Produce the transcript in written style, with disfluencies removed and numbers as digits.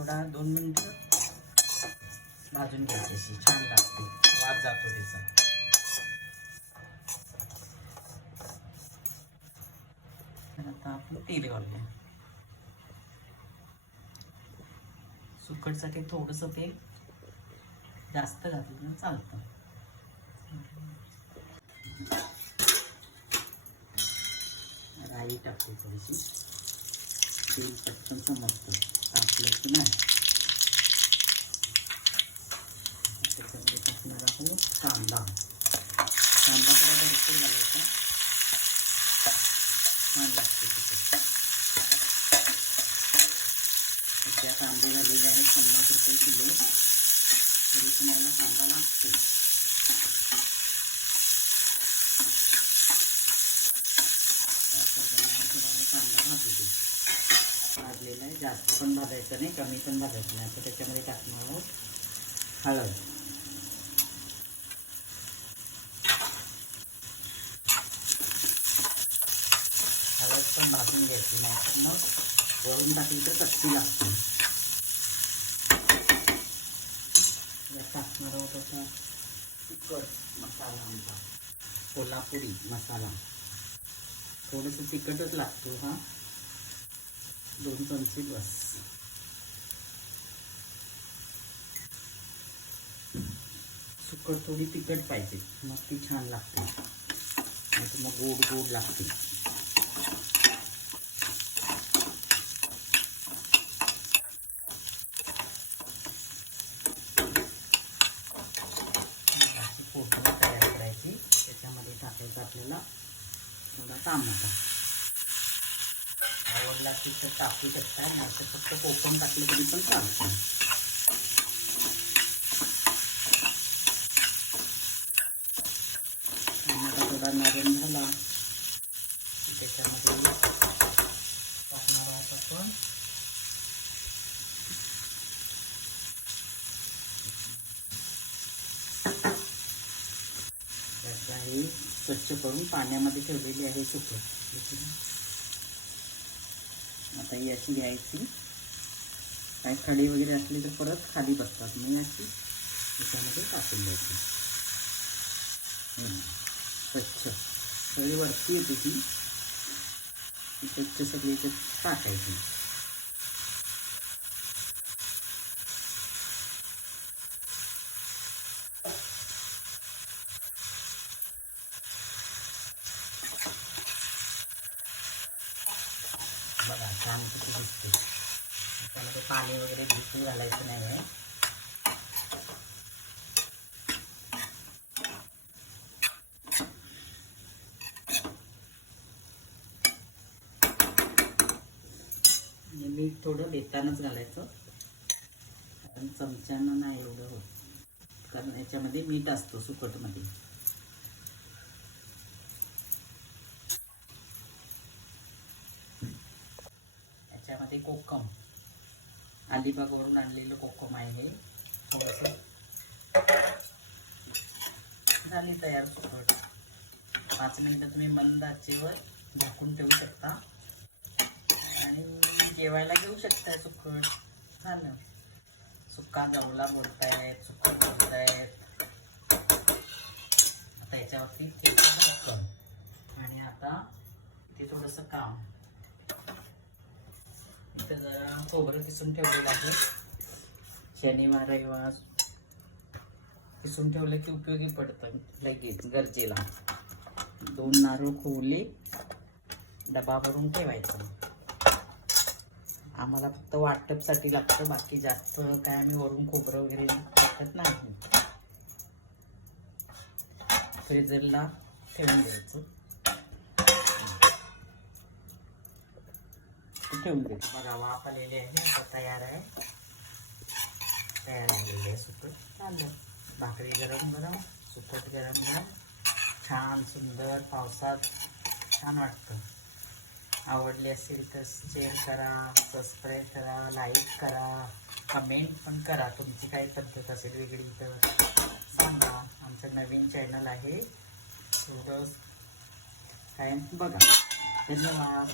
थोडा 2 मिनिटं भाजून घ्यायची, अशी छान लागते, वास जातो त्याचा. तर आता आपलं तेल घालूया. सुकटसाठी थोडंसं तेल जास्त घातलं ना चालतं. राई टाकते थोडीशी, तेल पटकन समजतं टाकलं की नाही. त्याच्यामध्ये टाकणार आहोत कांदा. कांदा थोडा भरपूर घालायचा, छान लागते तिथे. सध्या कांदे झालेले आहेत 50 रुपये किलो, तरी तुम्हाला कांदा लागतो. कांदा भाजू दे. भाजलेला आहे, जास्त पण भाजायचं नाही, कमी पण भाजायचं नाही. आता त्याच्यामध्ये टाकणार आहोत हळद. हळद पण भाजून घ्यायची, नाही तर मग वरून टाकली तर कच्ची लागते. टाकणार आहोत असा तिखट मसाला, आमचा कोल्हापुरी मसाला. थोडंसं तिखटच लागतो हा, 2 चमचे बस. सुकट थोडी तिखट पाहिजे, मग ती छान लागते, नाही तर मग गोड गोड लागते. फोडणी तयार करायची, त्याच्यामध्ये टाकायचं आपल्याला थोडा टमाटा. आवडला की तर टाकू शकता, नाही तर फक्त कोकम टाकलं तरी पण चालतं. टमाटा थोडा नरम झाला की त्याच्यामध्ये टाकणार आहोत आपण हे स्वच्छ करून पाण्यामध्ये ठेवलेली आहे सुकट. आता ही अशी घ्यायची, काही खडी वगैरे असली तर परत खाली बसतात, मी अशी त्याच्यामध्ये टाकून द्यायची. स्वच्छ सगळी वरती येते ती, स्वच्छ सगळी टाकायची. बघा छान किती दिसते. त्यामध्ये पाणी वगैरे बिलकुल घालायचं नाही आहे. मीठ थोडं देतानाच घालायचं, कारण चमच्यानं नाही एवढं होत, कारण याच्यामध्ये मीठ असतो सुकटमध्ये. याच्यामध्ये कोकम, अलिबागवरून आणलेलं कोकम आहे. थोडंसं झाली तयार सुकट. 5 मिनिटं तुम्ही मंद आचेवर झाकून ठेवू शकता आणि जेवायला घेऊ शकता. सुकट झालं. सुक्का जवला बोलतायत, सुकट बोलतायत. आता याच्यावरती ठेवायचं आणि आता इथे थोडंसं काम. इथं जरा खोबरं किसून ठेवलेलं आहे. शनिवार रविवार किसून ठेवलं की उपयोगी पडतं लगेच गरजेला. 2 नारळ खोवले डबा भरून ठेवायचं. आम्हाला फक्त वाटपसाठी लागतं, बाकी जास्त काय आम्ही वरून खोबरं वगैरे टाकत नाही. फ्रीजरला ठेवून द्यायचं, ठेवून द्यायचं. बघा वाफ आलेली आहे, आता तयार आहे. तयार झालेली आहे सुकट. चाललं. भाकरी गरम गरम, सुकट गरम गरम, छान सुंदर. पावसात छान वाटतं. आवडली असेल तर शेअर करा, सबस्क्राईब करा, लाईक करा, कमेंट पण करा. तुमची काही पद्धत असेल वेगळी तर सांगा. आमचं नवीन चॅनल आहे, थोडं काय बघा. धन्यवाद.